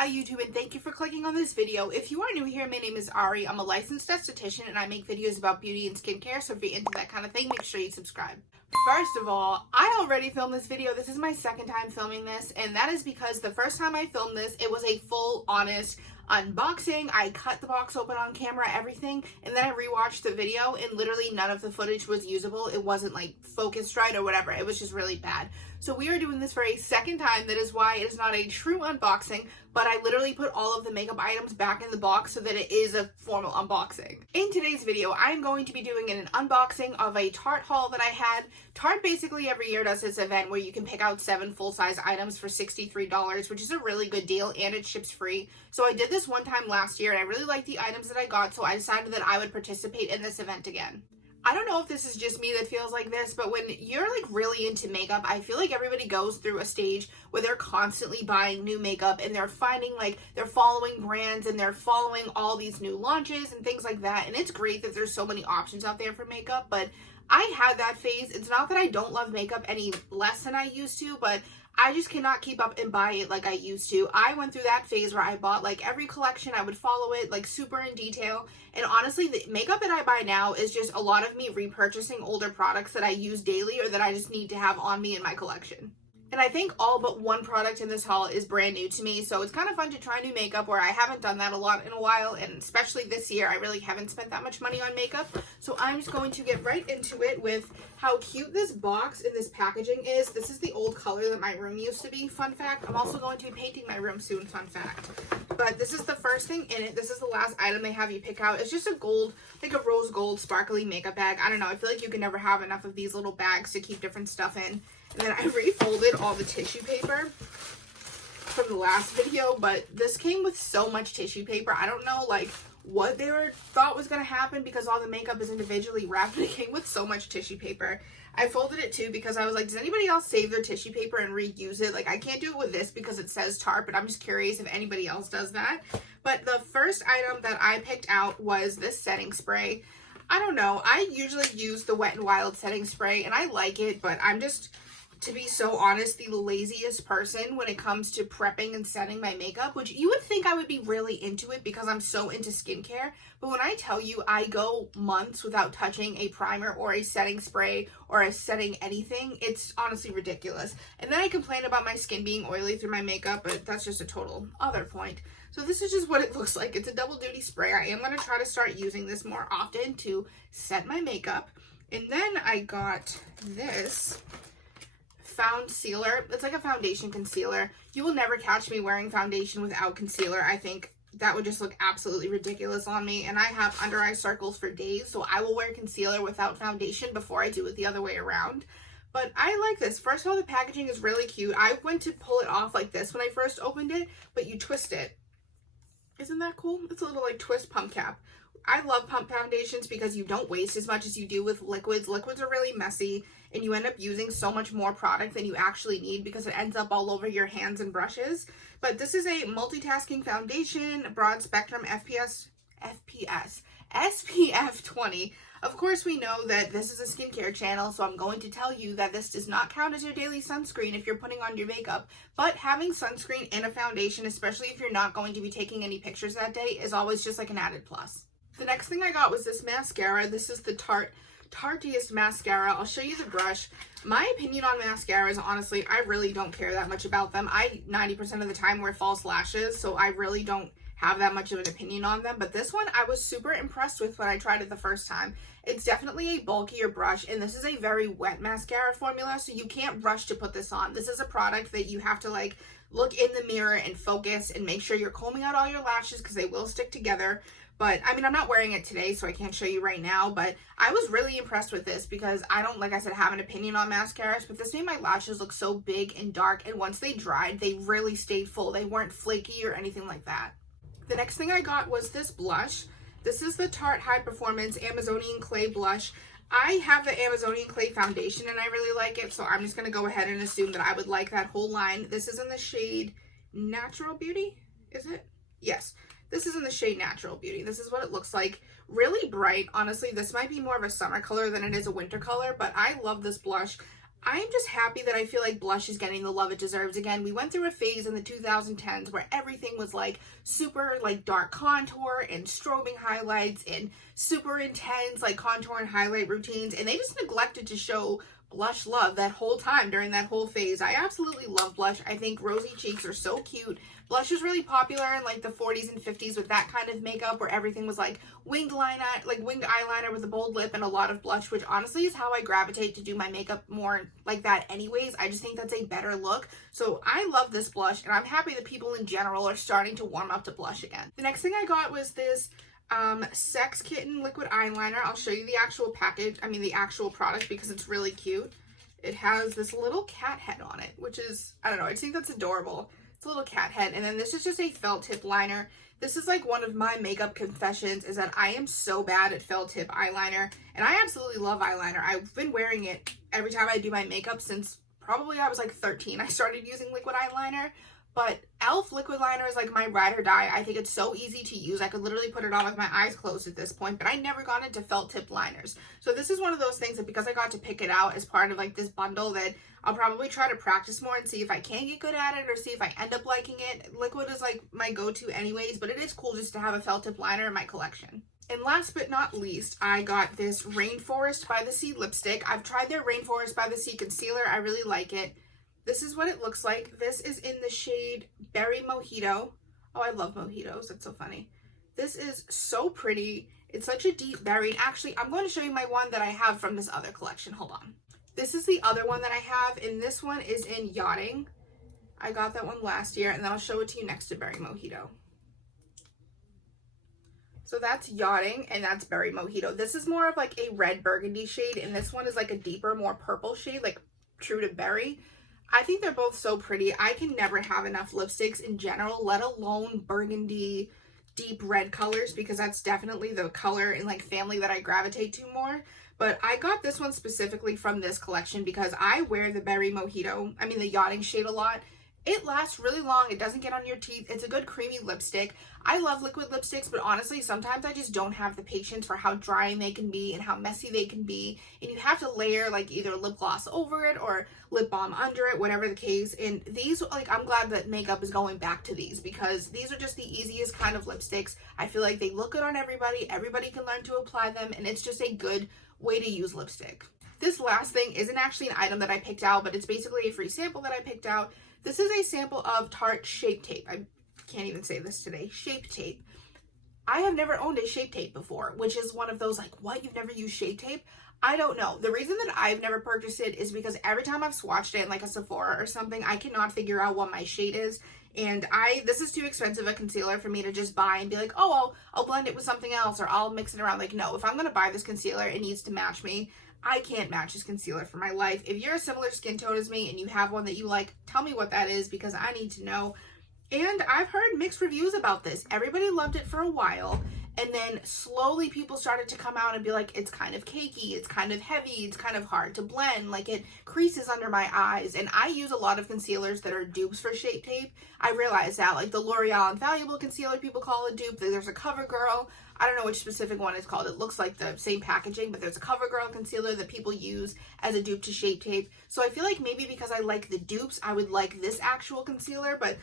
Hi YouTube, and thank you for clicking on this video. If you are new here, my name is Ari. I'm a licensed esthetician and I make videos about beauty and skincare, so if you're into that kind of thing, make sure you subscribe. First of all, I already filmed this video. This is my second time filming this, and that is because the first time I filmed this, it was a full, honest unboxing. I cut the box open on camera, everything, and then I rewatched the video, and literally none of the footage was usable. It wasn't like focused right or whatever. It was just really bad. So we are doing this for a second time. That is why it is not a true unboxing, but I literally put all of the makeup items back in the box so that it is a formal unboxing. In today's video, I'm going to be doing an unboxing of a Tarte haul that I had. Tarte basically every year does this event where you can pick out 7 full-size items for $63, which is a really good deal, and it ships free. So I did this one time last year, and I really liked the items that I got, so I decided that I would participate in this event again. I don't know if this is just me that feels like this, but when you're like really into makeup, I feel like everybody goes through a stage where they're constantly buying new makeup and they're finding like they're following brands and they're following all these new launches and things like that. And it's great that there's so many options out there for makeup, but I had that phase. It's not that I don't love makeup any less than I used to, but I just cannot keep up and buy it like I used to. I went through that phase where I bought like every collection. I would follow it like super in detail. And honestly, the makeup that I buy now is just a lot of me repurchasing older products that I use daily or that I just need to have on me in my collection. And I think all but one product in this haul is brand new to me, so it's kind of fun to try new makeup where I haven't done that a lot in a while, and especially this year, I really haven't spent that much money on makeup. So I'm just going to get right into it with how cute this box and this packaging is. This is the old color that my room used to be, fun fact. I'm also going to be painting my room soon, fun fact. But this is the first thing in it. This is the last item they have you pick out. It's just a gold, like a rose gold sparkly makeup bag. I don't know, I feel like you can never have enough of these little bags to keep different stuff in. And then I refolded all the tissue paper from the last video, but this came with so much tissue paper. I don't know like what they thought was going to happen because all the makeup is individually wrapped, but it came with so much tissue paper. I folded it too because I was like, does anybody else save their tissue paper and reuse it? Like, I can't do it with this because it says Tarte, but I'm just curious if anybody else does that. But the first item that I picked out was this setting spray. I don't know. I usually use the Wet n Wild setting spray and I like it, but I'm just, to be so honest, the laziest person when it comes to prepping and setting my makeup, which you would think I would be really into it because I'm so into skincare. But when I tell you I go months without touching a primer or a setting spray or a setting anything, it's honestly ridiculous. And then I complain about my skin being oily through my makeup, but that's just a total other point. So this is just what it looks like. It's a double duty spray. I am going to try to start using this more often to set my makeup. And then I got this Found Sealer. It's like a foundation concealer. You will never catch me wearing foundation without concealer. I think that would just look absolutely ridiculous on me, and I have under eye circles for days, so I will wear concealer without foundation before I do it the other way around. But I like this. First of all, the packaging is really cute. I went to pull it off like this when I first opened it, but you twist it. Isn't that cool? It's a little like twist pump cap. I love pump foundations because you don't waste as much as you do with liquids. Liquids are really messy and you end up using so much more product than you actually need because it ends up all over your hands and brushes. But this is a multitasking foundation, broad spectrum SPF 20. Of course, we know that this is a skincare channel, so I'm going to tell you that this does not count as your daily sunscreen if you're putting on your makeup. But having sunscreen and a foundation, especially if you're not going to be taking any pictures that day, is always just like an added plus. The next thing I got was this mascara. This is the Tarteist mascara. I'll show you the brush. My opinion on mascaras, honestly, I really don't care that much about them. I 90% of the time wear false lashes, so I really don't have that much of an opinion on them. But this one I was super impressed with when I tried it the first time. It's definitely a bulkier brush, and this is a very wet mascara formula, so you can't rush to put this on. This is a product that you have to like look in the mirror and focus and make sure you're combing out all your lashes because they will stick together. But, I mean, I'm not wearing it today, so I can't show you right now, but I was really impressed with this because I don't, like I said, have an opinion on mascaras, but this made my lashes look so big and dark, and once they dried, they really stayed full. They weren't flaky or anything like that. The next thing I got was this blush. This is the Tarte High Performance Amazonian Clay Blush. I have the Amazonian Clay Foundation, and I really like it, so I'm just going to go ahead and assume that I would like that whole line. This is in the shade Natural Beauty, is it? Yes. This is in the shade Natural Beauty. This is what it looks like. Really bright. Honestly, this might be more of a summer color than it is a winter color, but I love this blush. I'm just happy that I feel like blush is getting the love it deserves again. We went through a phase in the 2010s where everything was like super like dark contour and strobing highlights and super intense like contour and highlight routines, and they just neglected to show blush love that whole time during that whole phase. I absolutely love blush. I think rosy cheeks are so cute. Blush was really popular in like the 40s and 50s with that kind of makeup where everything was like winged eyeliner with a bold lip and a lot of blush, which honestly is how I gravitate to do my makeup more like that anyways. I just think that's a better look. So I love this blush, and I'm happy that people in general are starting to warm up to blush again. The next thing I got was this Sex Kitten liquid eyeliner. I'll show you the actual package, the actual product, because it's really cute. It has this little cat head on it, which is, I don't know, I think that's adorable. It's a little cat head. And then this is just a felt tip liner. This is like one of my makeup confessions, is that I am so bad at felt tip eyeliner, and I absolutely love eyeliner. I've been wearing it every time I do my makeup since probably I was like 13. I started using liquid eyeliner. But e.l.f. liquid liner is like my ride or die. I think it's so easy to use. I could literally put it on with my eyes closed at this point, but I never got into felt tip liners. So this is one of those things that because I got to pick it out as part of like this bundle, that I'll probably try to practice more and see if I can get good at it or see if I end up liking it. Liquid is like my go-to anyways, but it is cool just to have a felt tip liner in my collection. And last but not least, I got this Rainforest by the Sea lipstick. I've tried their Rainforest by the Sea concealer. I really like it. This is what it looks like. This is in the shade Berry Mojito. Oh, I love mojitos. That's so funny. This is so pretty. It's such a deep berry. Actually, I'm going to show you my one that I have from this other collection. Hold on. This is the other one that I have, and this one is in Yachting. I got that one last year, and then I'll show it to you next to Berry Mojito. So that's Yachting, and that's Berry Mojito. This is more of like a red burgundy shade, and this one is like a deeper, more purple shade, like true to berry. I think they're both so pretty. I can never have enough lipsticks in general, let alone burgundy, deep red colors, because that's definitely the color and like family that I gravitate to more. But I got this one specifically from this collection because I wear the Berry Mojito, the Yachting shade a lot. It lasts really long. It doesn't get on your teeth. It's a good creamy lipstick. I love liquid lipsticks, but honestly, sometimes I just don't have the patience for how drying they can be and how messy they can be. And you have to layer like either lip gloss over it or lip balm under it, whatever the case. And these, like, I'm glad that makeup is going back to these because these are just the easiest kind of lipsticks. I feel like they look good on everybody. Everybody can learn to apply them, and it's just a good way to use lipstick. This last thing isn't actually an item that I picked out, but it's basically a free sample that I picked out. This is a sample of Tarte Shape Tape. I can't even say this today. Shape Tape. I have never owned a Shape Tape before, which is one of those like, what? You've never used Shape Tape? I don't know. The reason that I've never purchased it is because every time I've swatched it in like a Sephora or something, I cannot figure out what my shade is. And this is too expensive a concealer for me to just buy and be like, oh, I'll blend it with something else or I'll mix it around. Like, no, if I'm going to buy this concealer, it needs to match me. I can't match this concealer for my life. If you're a similar skin tone as me and you have one that you like, tell me what that is because I need to know. And I've heard mixed reviews about this. Everybody loved it for a while, and then slowly people started to come out and be like, it's kind of cakey, it's kind of heavy, it's kind of hard to blend, like it creases under my eyes. And I use a lot of concealers that are dupes for Shape Tape. I realize that, like the L'Oreal Infallible concealer people call a dupe. There's a CoverGirl. I don't know which specific one it's called. It looks like the same packaging, but there's a CoverGirl concealer that people use as a dupe to Shape Tape. So I feel like maybe because I like the dupes, I would like this actual concealer, but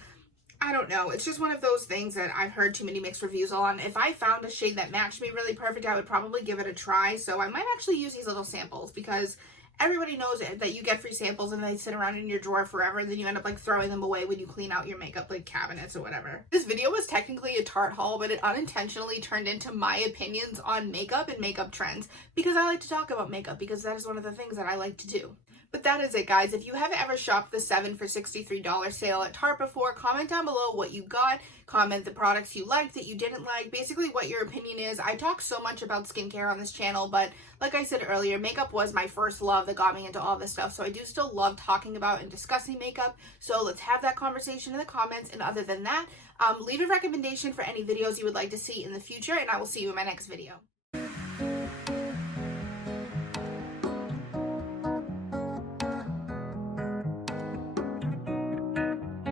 I don't know. It's just one of those things that I've heard too many mixed reviews on. If I found a shade that matched me really perfect, I would probably give it a try. So I might actually use these little samples because everybody knows it, that you get free samples and they sit around in your drawer forever, and then you end up like throwing them away when you clean out your makeup like cabinets or whatever. This video was technically a Tarte haul, but it unintentionally turned into my opinions on makeup and makeup trends because I like to talk about makeup because that is one of the things that I like to do. But that is it, guys. If you have ever shopped the 7 for $63 sale at Tarte before, comment down below what you got. Comment the products you liked, that you didn't like, basically what your opinion is. I talk so much about skincare on this channel, but like I said earlier, makeup was my first love that got me into all this stuff. So I do still love talking about and discussing makeup. So let's have that conversation in the comments. And other than that, leave a recommendation for any videos you would like to see in the future, and I will see you in my next video.